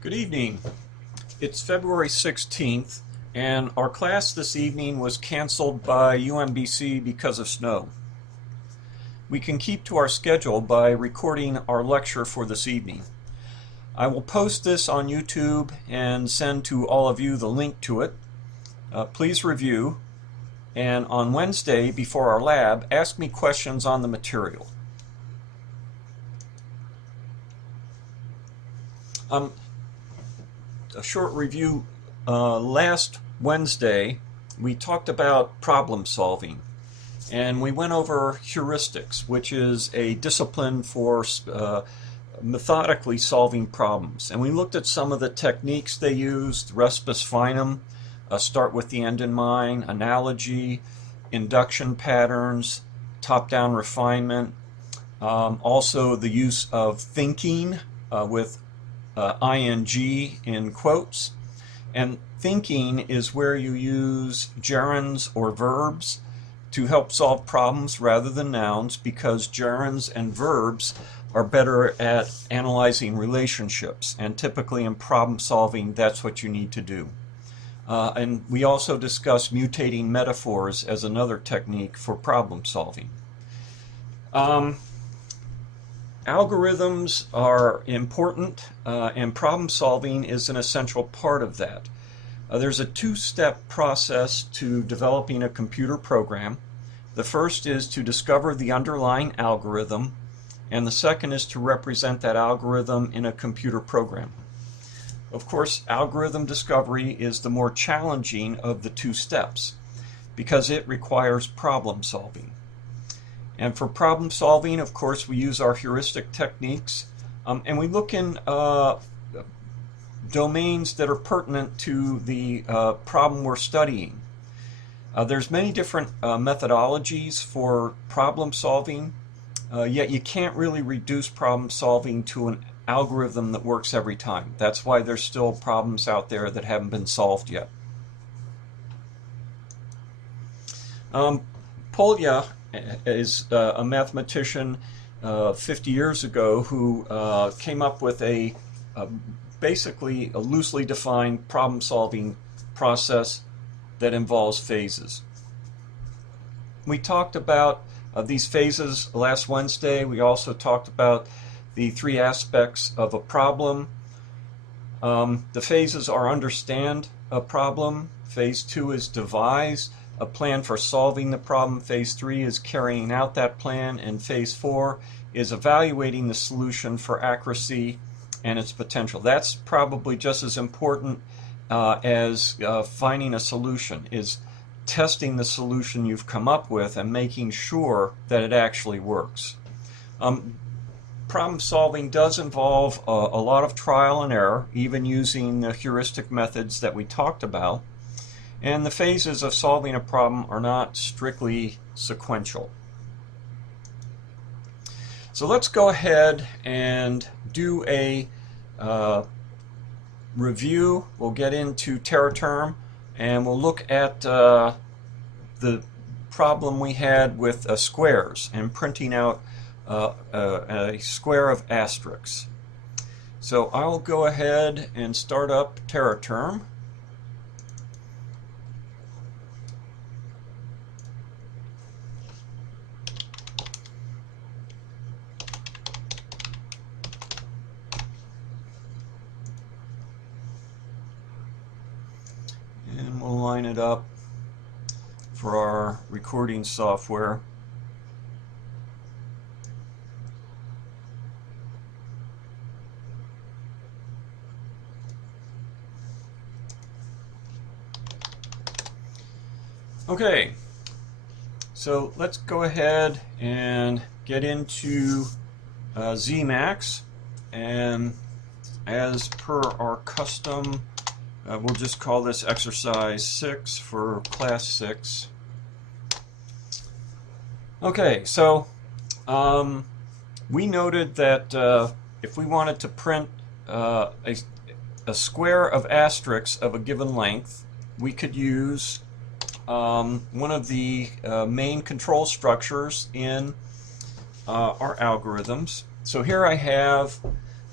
Good evening. It's February 16th, and our class this evening was canceled by UMBC because of snow. We can keep to our schedule by recording our lecture for this evening. I will post this on YouTube and send to all of you the link to it. Please review, and on Wednesday, before our lab, ask me questions on the material. A short review. Last Wednesday we talked about problem solving, and we went over heuristics, which is a discipline for methodically solving problems, and we looked at some of the techniques they used: res post finum, start with the end in mind, analogy, induction patterns, top-down refinement, also the use of thinking with ing in quotes. And thinking is where you use gerunds or verbs to help solve problems rather than nouns, because gerunds and verbs are better at analyzing relationships, and typically in problem solving that's what you need to do. And we also discussed mutating metaphors as another technique for problem solving. Algorithms are important, and problem solving is an essential part of that. There's a two-step process to developing a computer program. The first is to discover the underlying algorithm, and the second is to represent that algorithm in a computer program. Of course, algorithm discovery is the more challenging of the two steps because it requires problem solving. And for problem solving, of course, we use our heuristic techniques, and we look in domains that are pertinent to the problem we're studying. There's many different methodologies for problem solving, yet you can't really reduce problem solving to an algorithm that works every time. That's why there's still problems out there that haven't been solved yet. Polya is a mathematician 50 years ago who came up with basically a loosely defined problem-solving process that involves phases. We talked about these phases last Wednesday. We also talked about the three aspects of a problem. The phases are understand a problem. Phase 2 is devise a plan for solving the problem. Phase 3 is carrying out that plan, and Phase 4 is evaluating the solution for accuracy and its potential. That's probably just as important as finding a solution, is testing the solution you've come up with and making sure that it actually works. Problem solving does involve a lot of trial and error, even using the heuristic methods that we talked about. And the phases of solving a problem are not strictly sequential. So let's go ahead and do a review. We'll get into terra term, and we'll look at the problem we had with squares and printing out a square of asterisks. So I'll go ahead and start up terra term. And we'll line it up for our recording software. Okay, so let's go ahead and get into Zmax, and as per our custom, we'll just call this exercise 6 for class 6. Okay, so we noted that if we wanted to print a square of asterisks of a given length, we could use one of the main control structures in our algorithms. So here I have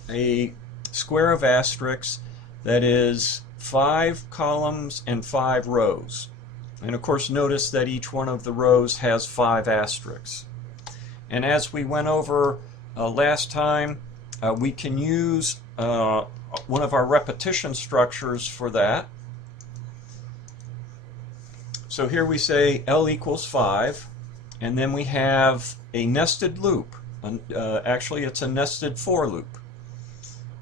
a square of asterisks that is 5 columns and 5 rows. And of course notice that each one of the rows has 5 asterisks. And as we went over last time, we can use one of our repetition structures for that. So here we say L equals 5, and then we have a nested loop. Actually, it's a nested for loop.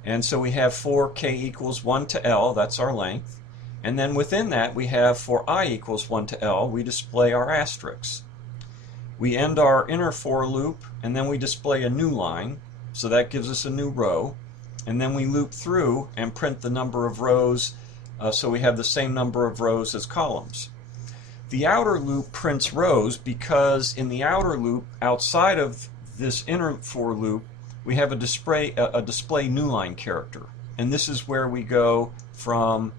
And so we have for k equals 1 to L, that's our length. And then within that, we have for I equals 1 to L, we display our asterisks. We end our inner for loop, and then we display a new line, so that gives us a new row. And then we loop through and print the number of rows, so we have the same number of rows as columns. The outer loop prints rows because in the outer loop, outside of this inner for loop, we have a display new line character. And this is where we go from,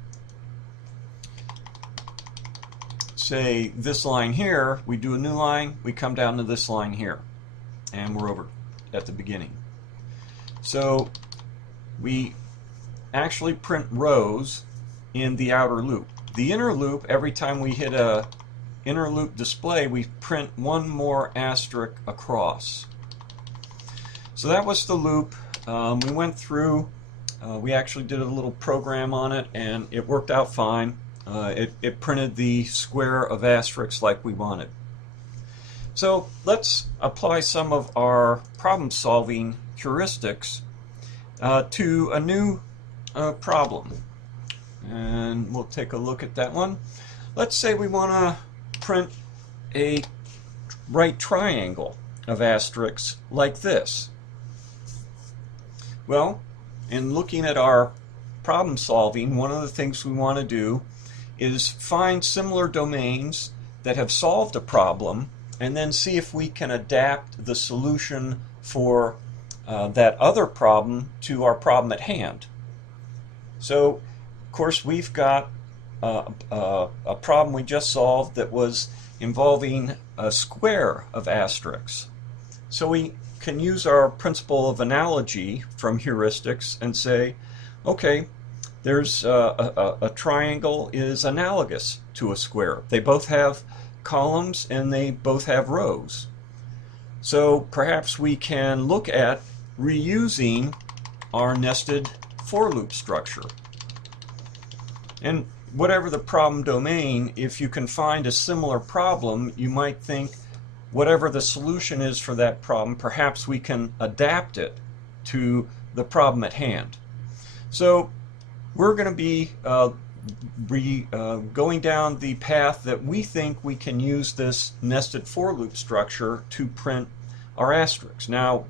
say, this line here, we do a new line, we come down to this line here, and we're over at the beginning. So we actually print rows in the outer loop. The inner loop, every time we hit a inner loop display, we print one more asterisk across. So that was the loop. We went through, we actually did a little program on it, and it worked out fine. It printed the square of asterisks like we wanted. So let's apply some of our problem-solving heuristics to a new problem. And we'll take a look at that one. Let's say we want to print a right triangle of asterisks like this. Well, in looking at our problem solving, one of the things we want to do is find similar domains that have solved a problem and then see if we can adapt the solution for that other problem to our problem at hand. So, of course, we've got a problem we just solved that was involving a square of asterisks. So we can use our principle of analogy from heuristics and say, okay, there's a triangle is analogous to a square. They both have columns and they both have rows. So perhaps we can look at reusing our nested for loop structure. And whatever the problem domain, if you can find a similar problem, you might think whatever the solution is for that problem, perhaps we can adapt it to the problem at hand. So we're going to be going down the path that we think we can use this nested for loop structure to print our asterisks. Now,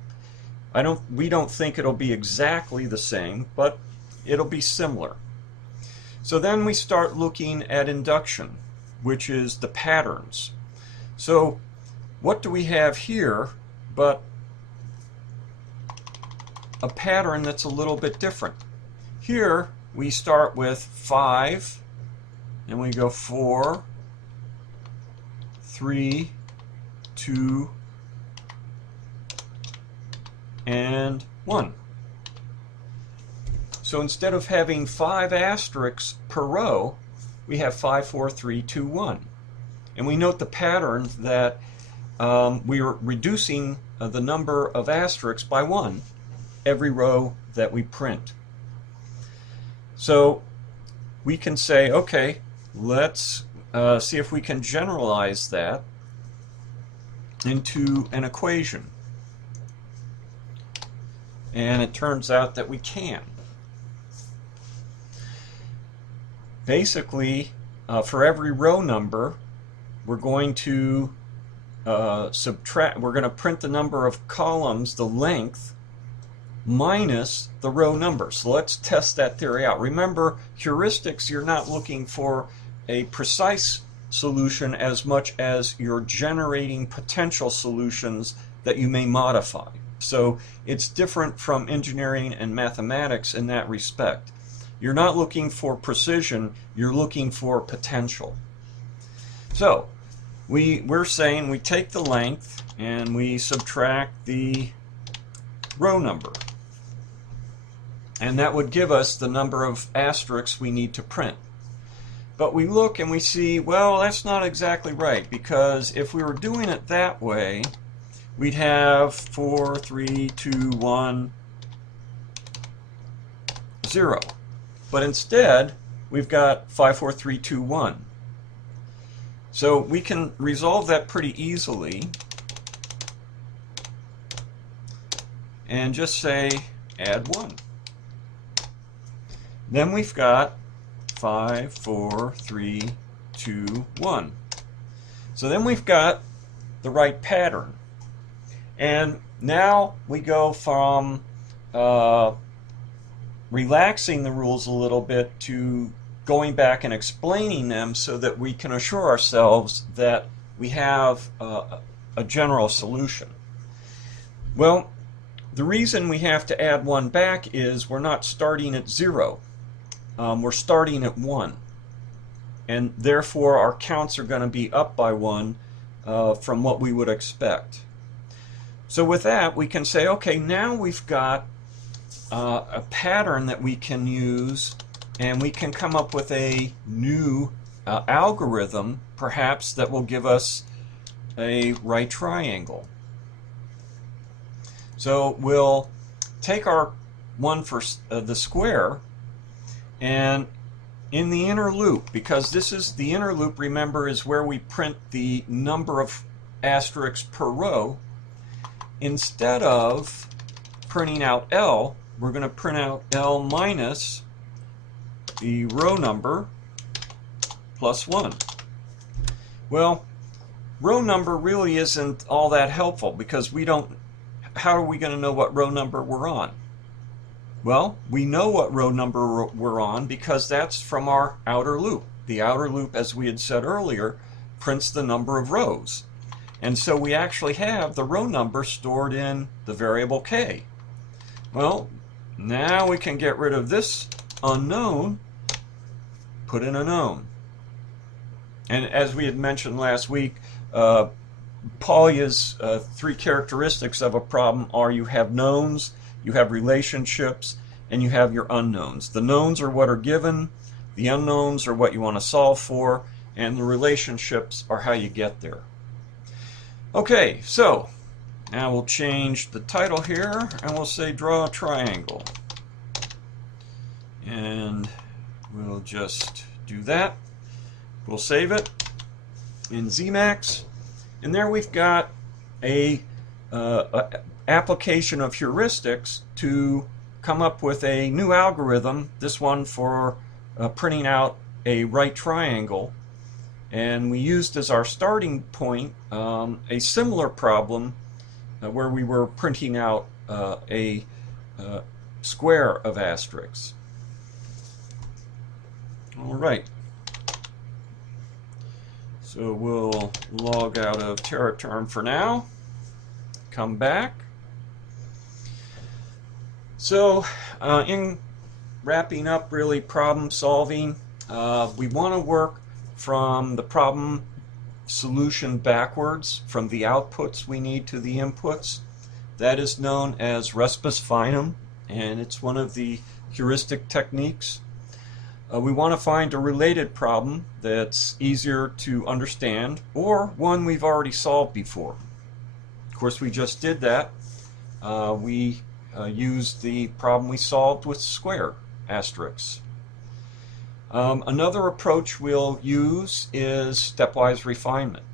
we don't think it'll be exactly the same, but it'll be similar. So then we start looking at induction, which is the patterns. So what do we have here but a pattern that's a little bit different? Here we start with 5, and we go 4, 3, 2, and 1. So instead of having 5 asterisks per row, we have 5, 4, 3, 2, 1. And we note the pattern that we are reducing the number of asterisks by 1 every row that we print. So we can say, okay, let's see if we can generalize that into an equation. And it turns out that we can. Basically, for every row number, we're going to subtract, we're going to print the number of columns, the length, minus the row number. So let's test that theory out. Remember, heuristics, you're not looking for a precise solution as much as you're generating potential solutions that you may modify. So it's different from engineering and mathematics in that respect. You're not looking for precision, you're looking for potential. So we're saying we take the length and we subtract the row number. and that would give us the number of asterisks we need to print. But we look and we see, well, that's not exactly right, because if we were doing it that way, we'd have 4, 3, 2, 1, 0. But instead, we've got 5, 4, 3, 2, 1. So we can resolve that pretty easily and just say add 1. Then we've got 5, 4, 3, 2, 1. So then we've got the right pattern. And now we go from relaxing the rules a little bit to going back and explaining them so that we can assure ourselves that we have a general solution. Well, the reason we have to add 1 back is we're not starting at 0. We're starting at 1. And therefore our counts are going to be up by 1 from what we would expect. So with that, we can say, okay, now we've got a pattern that we can use, and we can come up with a new algorithm, perhaps, that will give us a right triangle. So we'll take our one for the square, and in the inner loop, because this is the inner loop, remember, is where we print the number of asterisks per row. Instead of printing out L, we're going to print out L minus the row number plus 1. Well, row number really isn't all that helpful, because we don't, how are we going to know what row number we're on? Well, we know what row number we're on because that's from our outer loop. The outer loop, as we had said earlier, prints the number of rows. And so we actually have the row number stored in the variable k. Well, now we can get rid of this unknown, put in a known. And as we had mentioned last week, Paulia's 3 characteristics of a problem are you have knowns, you have relationships, and you have your unknowns. The knowns are what are given, the unknowns are what you want to solve for, and the relationships are how you get there. Okay, so now we'll change the title here, and we'll say draw a triangle. And we'll just do that. We'll save it in Zmax, and there we've got a application of heuristics to come up with a new algorithm, this one for printing out a right triangle. And we used as our starting point a similar problem where we were printing out a square of asterisks. All right. So we'll log out of TerraTerm for now. Come back. So in wrapping up really problem solving, we want to work from the problem solution backwards, from the outputs we need to the inputs. That is known as respus finum, and it's one of the heuristic techniques. We want to find a related problem that's easier to understand, or one we've already solved before. Of course, we just did that. We used the problem we solved with square asterisks. Another approach we'll use is stepwise refinement,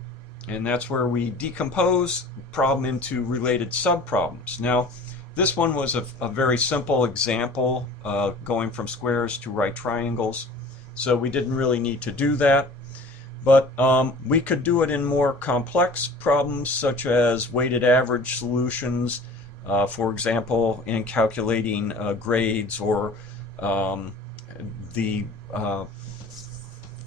and that's where we decompose the problem into related subproblems. Now, this one was a very simple example going from squares to right triangles, so we didn't really need to do that. But we could do it in more complex problems, such as weighted average solutions, for example, in calculating grades or the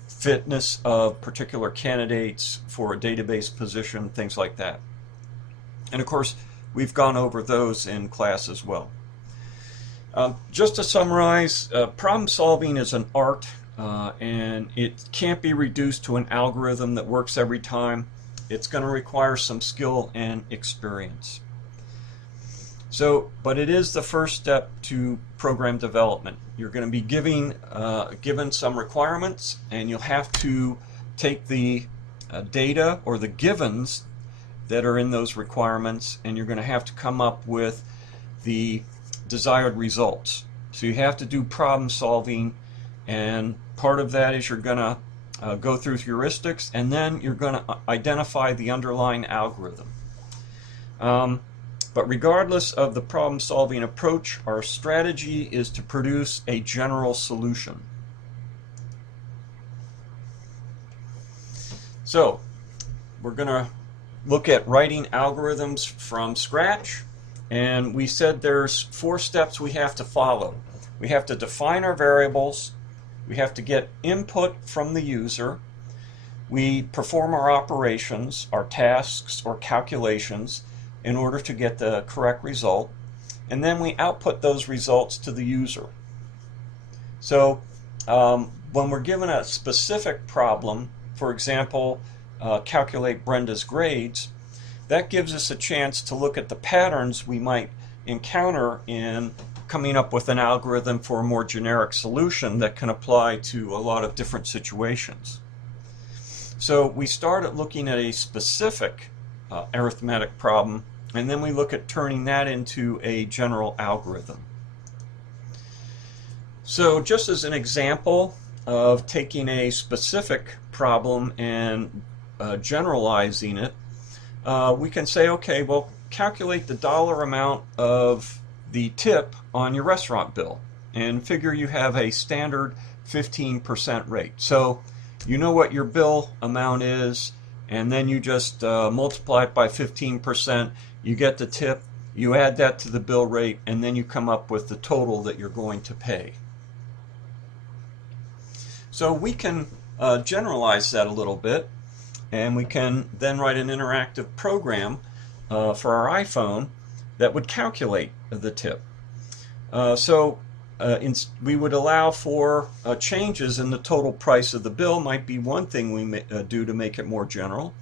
fitness of particular candidates for a database position, things like that. And of course, we've gone over those in class as well. Just to summarize, problem solving is an art, and it can't be reduced to an algorithm that works every time. It's going to require some skill and experience. But it is the first step to program development. You're going to be given some requirements, and you'll have to take the data or the givens that are in those requirements, and you're going to have to come up with the desired results. So you have to do problem solving, and part of that is you're going to go through heuristics, and then you're going to identify the underlying algorithm. But regardless of the problem solving approach, our strategy is to produce a general solution. So we're going to look at writing algorithms from scratch, and we said there's 4 steps we have to follow. We have to define our variables, we have to get input from the user, we perform our operations, our tasks or calculations in order to get the correct result, and then we output those results to the user. So when we're given a specific problem, for example, calculate Brenda's grades, that gives us a chance to look at the patterns we might encounter in coming up with an algorithm for a more generic solution that can apply to a lot of different situations. So we start at looking at a specific arithmetic problem, and then we look at turning that into a general algorithm. So just as an example of taking a specific problem and generalizing it, we can say, okay, well, calculate the dollar amount of the tip on your restaurant bill and figure you have a standard 15% rate. So you know what your bill amount is, and then you just multiply it by 15%, you get the tip, you add that to the bill rate, and then you come up with the total that you're going to pay. So we can generalize that a little bit, and we can then write an interactive program for our iPhone that would calculate the tip. We would allow for changes in the total price of the bill. Might be one thing we do to make it more general.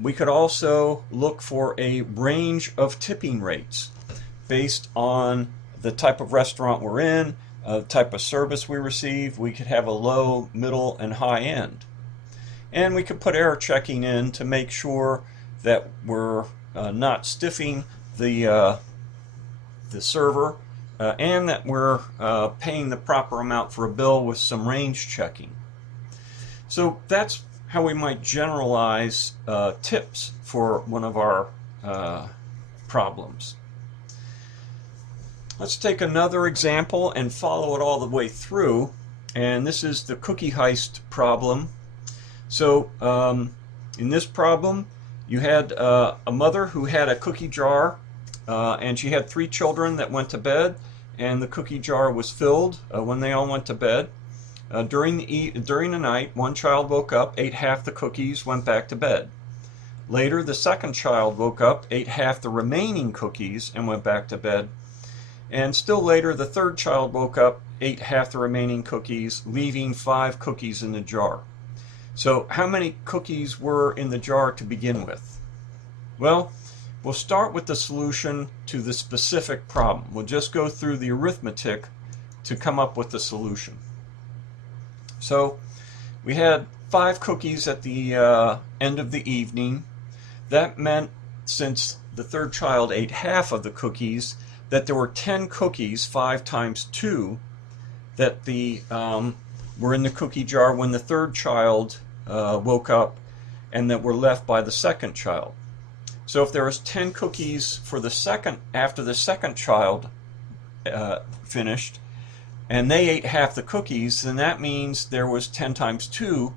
We could also look for a range of tipping rates based on the type of restaurant we're in, the type of service we receive. We could have a low, middle, and high end. And we could put error checking in to make sure that we're not stiffing the server, and that we're paying the proper amount for a bill with some range checking. So that's how we might generalize tips for one of our problems. Let's take another example and follow it all the way through, and this is the cookie heist problem. So in this problem, you had a mother who had a cookie jar, and she had 3 children that went to bed, and the cookie jar was filled when they all went to bed. During the night, one child woke up, ate half the cookies, went back to bed. Later, the second child woke up, ate half the remaining cookies, and went back to bed. And still later, the third child woke up, ate half the remaining cookies, leaving 5 cookies in the jar. So how many cookies were in the jar to begin with? Well, we'll start with the solution to the specific problem. We'll just go through the arithmetic to come up with the solution. So we had 5 cookies at the end of the evening. That meant, since the third child ate half of the cookies, that there were 10 cookies, 5 times 2, that were in the cookie jar when the third child woke up, and that were left by the second child. So if there was 10 cookies for the after the second child finished, and they ate half the cookies, then that means there was 10 times 2,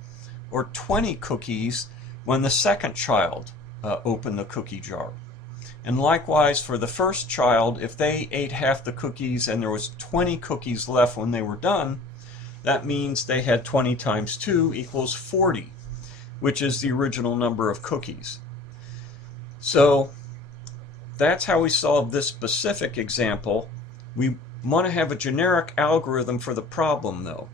or 20 cookies, when the second child opened the cookie jar. And likewise for the first child, if they ate half the cookies and there was 20 cookies left when they were done, that means they had 20 times 2 equals 40, which is the original number of cookies. So that's how we solve this specific example. We want to have a generic algorithm for the problem, though.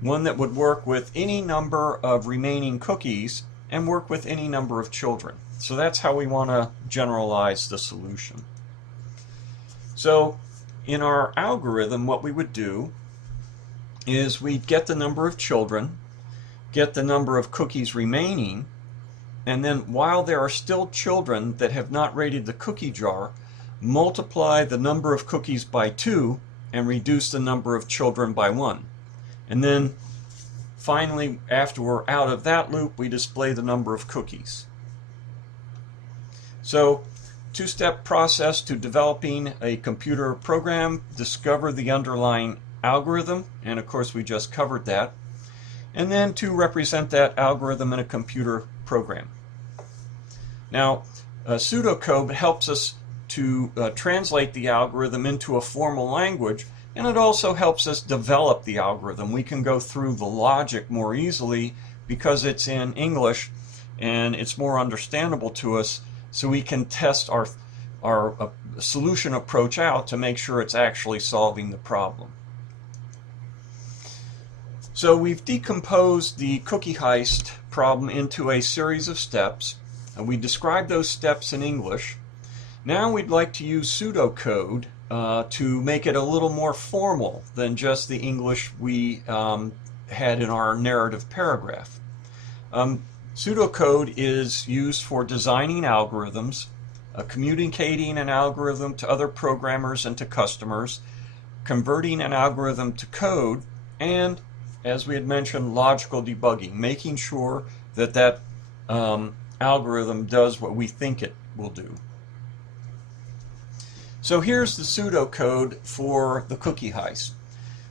One that would work with any number of remaining cookies and work with any number of children. So that's how we want to generalize the solution. So in our algorithm, what we would do is we'd get the number of children, get the number of cookies remaining, and then while there are still children that have not raided the cookie jar, multiply the number of cookies by 2 and reduce the number of children by 1. And then finally, after we're out of that loop, we display the number of cookies. So, two-step process to developing a computer program: discover the underlying algorithm, and of course we just covered that, and then to represent that algorithm in a computer program. Now, pseudocode helps us to translate the algorithm into a formal language, and it also helps us develop the algorithm. We can go through the logic more easily because it's in English and it's more understandable to us, so we can test our solution approach out to make sure it's actually solving the problem. So we've decomposed the cookie heist problem into a series of steps, and we described those steps in English. Now we'd like to use pseudocode to make it a little more formal than just the English we had in our narrative paragraph. Pseudocode is used for designing algorithms, communicating an algorithm to other programmers and to customers, converting an algorithm to code, and, as we had mentioned, logical debugging, making sure that that algorithm does what we think it will do. So here's the pseudocode for the cookie heist.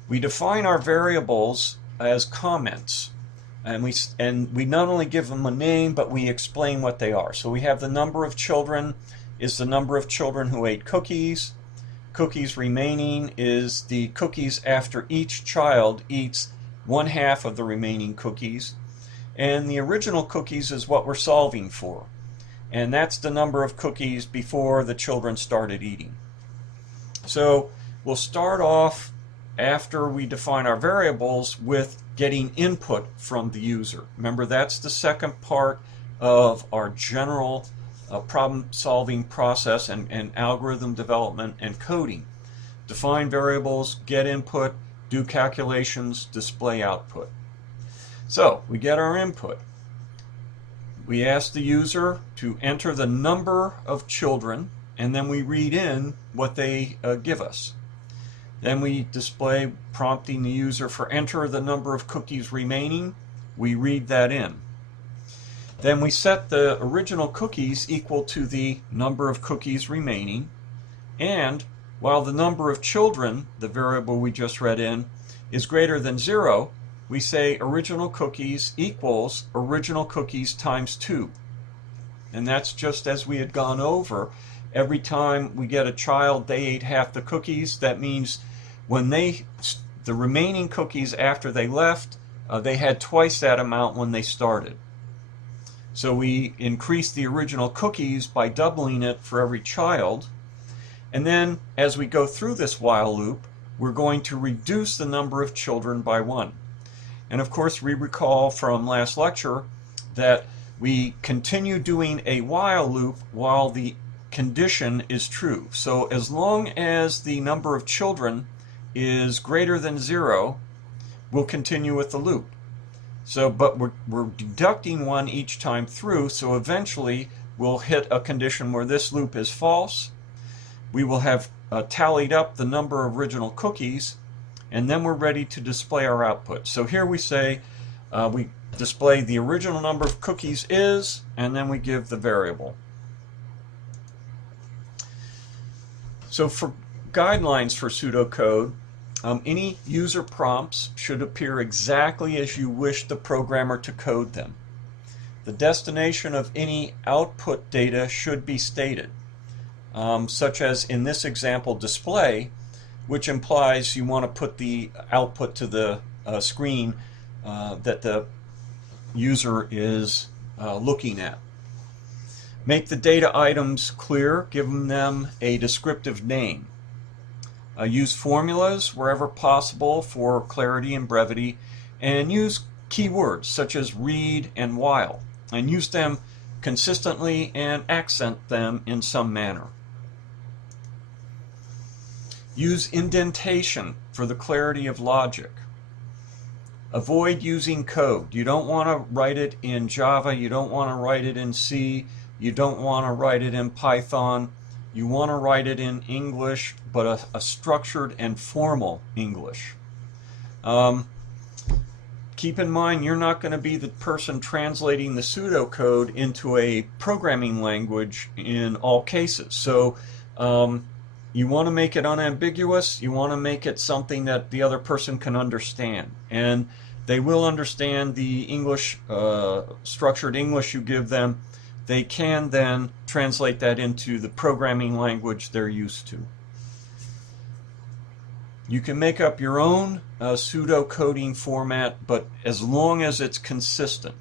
We define our variables as comments, and we not only give them a name, but we explain what they are. So we have the number of children is the number of children who ate cookies. Cookies remaining is the cookies after each child eats 1/2 of the remaining cookies. And the original cookies is what we're solving for. And that's the number of cookies before the children started eating. So we'll start off, after we define our variables, with getting input from the user. Remember, that's the second part of our general problem-solving process and algorithm development and coding. Define variables, get input, do calculations, display output. So we get our input. We ask the user to enter the number of children, and then we read in what they give us. Then we display prompting the user for enter the number of cookies remaining. We read that in. Then we set the original cookies equal to the number of cookies remaining, and while the number of children, the variable we just read in, is greater than 0, we say original cookies equals original cookies times 2. And that's just as we had gone over. Every time we get a child, they ate half the cookies. That means when the remaining cookies after they left, they had twice that amount when they started. So we increase the original cookies by doubling it for every child. And then as we go through this while loop, we're going to reduce the number of children by 1. And of course, we recall from last lecture that we continue doing a while loop while the condition is true. So as long as the number of children is greater than 0, we'll continue with the loop. So, but we're deducting 1 each time through, so eventually we'll hit a condition where this loop is false. We will have tallied up the number of original cookies, and then we're ready to display our output. So here we say we display the original number of cookies is, and then we give the variable. So for guidelines for pseudocode, any user prompts should appear exactly as you wish the programmer to code them. The destination of any output data should be stated, such as in this example display, which implies you want to put the output to the screen that the user is looking at. Make the data items clear, giving them a descriptive name. Use formulas wherever possible for clarity and brevity, and use keywords such as read and while, and use them consistently and accent them in some manner. Use indentation for the clarity of logic. Avoid using code. You don't want to write it in Java, you don't want to write it in C, you don't want to write it in Python. You want to write it in English, but a structured and formal English. Keep in mind, you're not going to be the person translating the pseudocode into a programming language in all cases. So you want to make it unambiguous. You want to make it something that the other person can understand. And they will understand the English, structured English you give them. They can then translate that into the programming language they're used to. You can make up your own pseudo-coding format, but as long as it's consistent.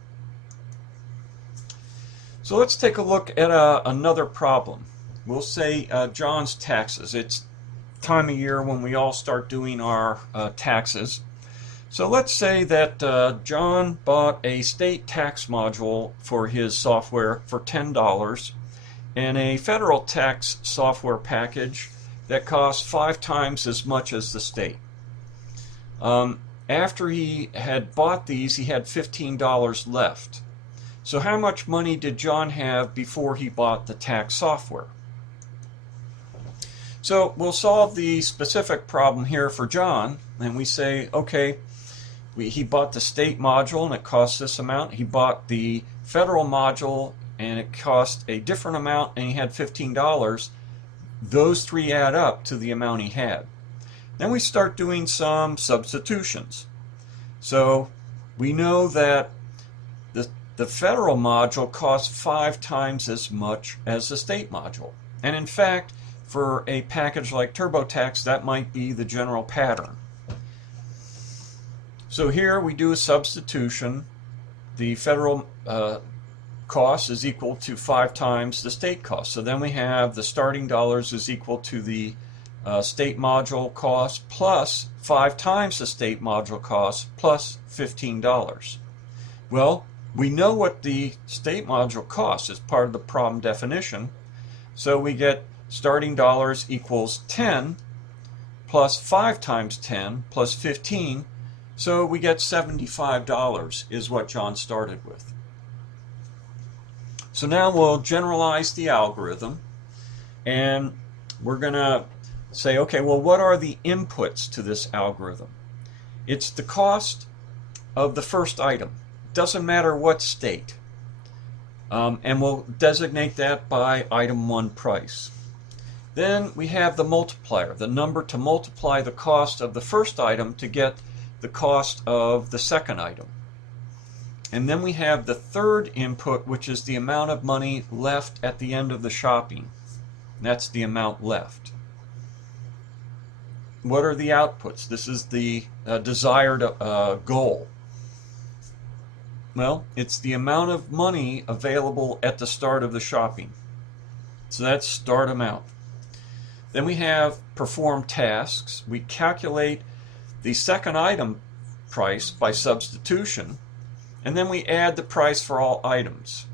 So let's take a look at another problem. We'll say John's taxes. It's time of year when we all start doing our taxes. So let's say that John bought a state tax module for his software for $10 and a federal tax software package that costs 5 times as much as the state. After he had bought these, he had $15 left. So how much money did John have before he bought the tax software? So we'll solve the specific problem here for John, and we say, okay, he bought the state module and it cost this amount. He bought the federal module and it cost a different amount and he had $15. Those three add up to the amount he had. Then we start doing some substitutions. So we know that the federal module costs 5 times as much as the state module. And in fact, for a package like TurboTax, that might be the general pattern. So here we do a substitution. The federal cost is equal to 5 times the state cost. So then we have the starting dollars is equal to the state module cost plus 5 times the state module cost plus $15. Well, we know what the state module costs as part of the problem definition. So we get starting dollars equals 10 plus 5 times 10 plus 15. So we get $75 is what John started with. So now we'll generalize the algorithm and we're going to say, okay, well, what are the inputs to this algorithm? It's the cost of the first item. Doesn't matter what state. And we'll designate that by item 1 price. Then we have the multiplier, the number to multiply the cost of the first item to get the cost of the second item. And then we have the third input, which is the amount of money left at the end of the shopping. And that's the amount left. What are the outputs? This is the desired goal. Well, it's the amount of money available at the start of the shopping. So that's start amount. Then we have perform tasks. We calculate the second item price by substitution, and then we add the price for all items.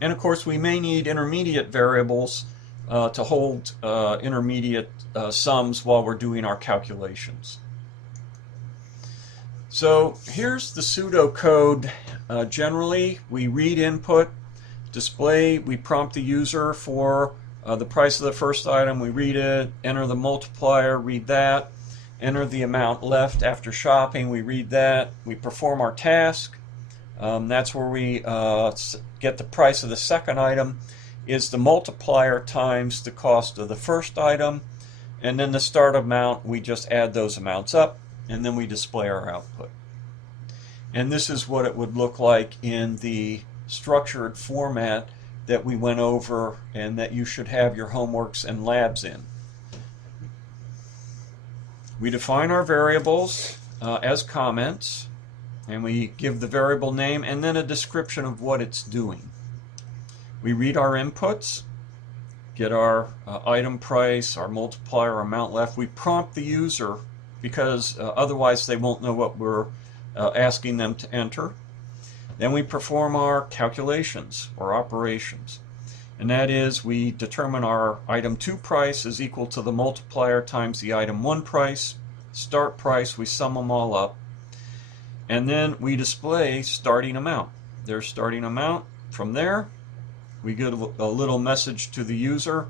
And of course we may need intermediate variables to hold intermediate sums while we're doing our calculations. So here's the pseudocode. Generally, we read input, display, we prompt the user for the price of the first item, we read it, enter the multiplier, read that, enter the amount left after shopping, we read that, we perform our task. That's where we get the price of the second item, is the multiplier times the cost of the first item, and then the start amount, we just add those amounts up, and then we display our output. And this is what it would look like in the structured format that we went over and that you should have your homeworks and labs in. We define our variables as comments, and we give the variable name and then a description of what it's doing. We read our inputs, get our item price, our multiplier, our amount left. We prompt the user because otherwise they won't know what we're asking them to enter. Then we perform our calculations or operations. And that is, we determine our item 2 price is equal to the multiplier times the item 1 price, start price, we sum them all up, and then we display starting amount. There's starting amount. From there, we get a little message to the user,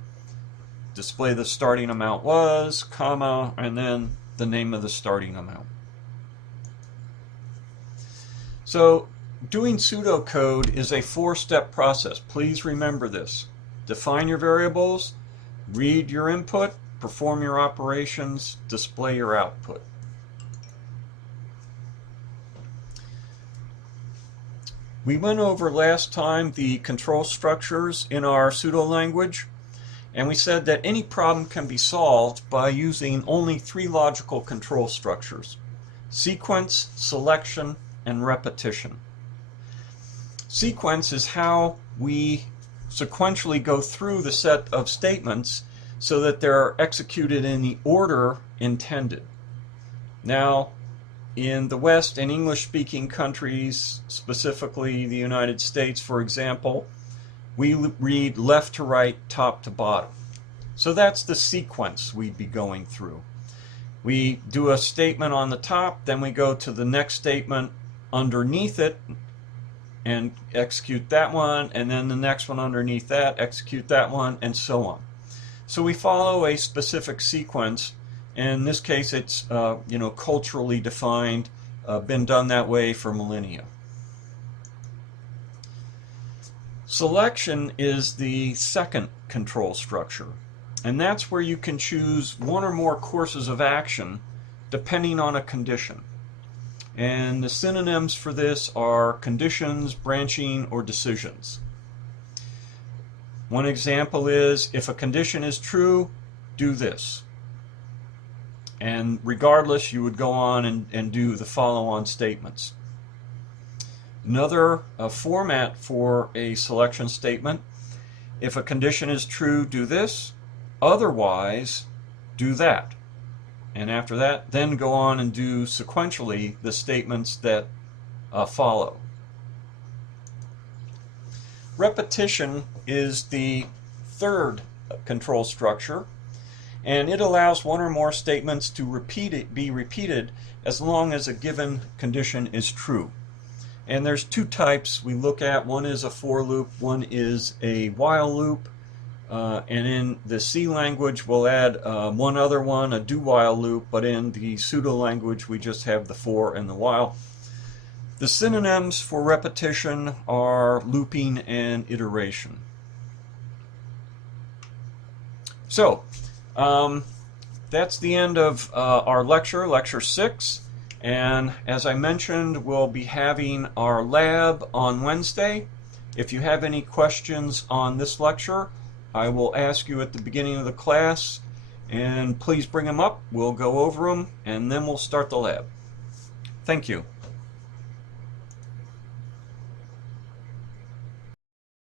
display the starting amount was, comma, and then the name of the starting amount. So doing pseudocode is a 4-step process. Please remember this. Define your variables, read your input, perform your operations, display your output. We went over last time the control structures in our pseudo language, and we said that any problem can be solved by using only 3 logical control structures: sequence, selection, and repetition. Sequence is how we sequentially go through the set of statements so that they're executed in the order intended. Now, in the West and English-speaking countries, specifically the United States, for example, we read left to right, top to bottom. So that's the sequence we'd be going through. We do a statement on the top, then we go to the next statement underneath it and execute that one, and then the next one underneath that, execute that one, and so on. So we follow a specific sequence. In this case, it's culturally defined, been done that way for millennia. Selection is the second control structure, and that's where you can choose one or more courses of action depending on a condition. And the synonyms for this are conditions, branching, or decisions. One example is, if a condition is true, do this. And regardless, you would go on and do the follow-on statements. Another format for a selection statement: if a condition is true, do this, otherwise do that. And after that, then go on and do sequentially the statements that follow. Repetition is the third control structure, and it allows one or more statements to be repeated as long as a given condition is true. And there's 2 types we look at. One is a for loop, one is a while loop. And in the C language, we'll add one other one, a do-while loop, but in the pseudo language, we just have the for and the while. The synonyms for repetition are looping and iteration. So, that's the end of our lecture, Lecture 6. And as I mentioned, we'll be having our lab on Wednesday. If you have any questions on this lecture, I will ask you at the beginning of the class, and please bring them up. We'll go over them, and then we'll start the lab. Thank you.